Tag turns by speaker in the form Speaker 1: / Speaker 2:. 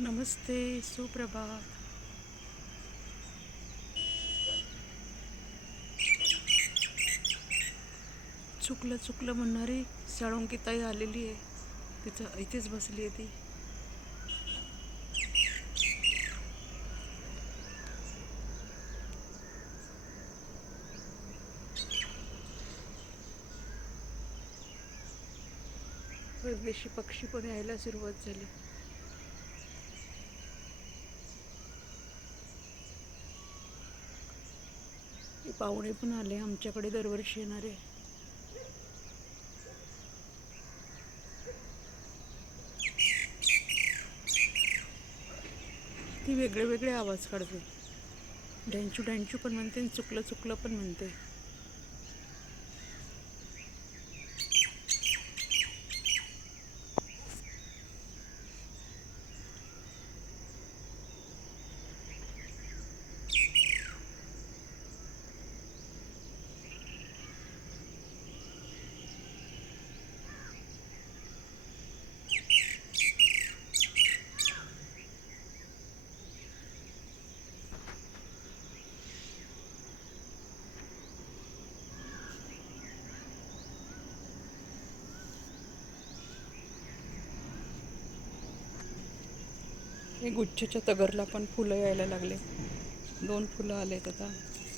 Speaker 1: नमस्ते सुप्रभात. चुकलं चुकलं म्हणणारी साळुंकी ताई आलेली आहे. तिथं इथेच बसली आहे ती. परदेशी पक्षी पण यायला सुरुवात झाली. पाहुणे पण आले आमच्याकडे दरवर्षी येणारे ती वेगळे वेगळे आवाज काढते. डॅन्चू डॅन्चू पण म्हणते आणि चुकलं चुकलं पण म्हणते. हे गुच्छच्या तगरला पण फुलं यायला लागले. दोन फुलं आलेत आता.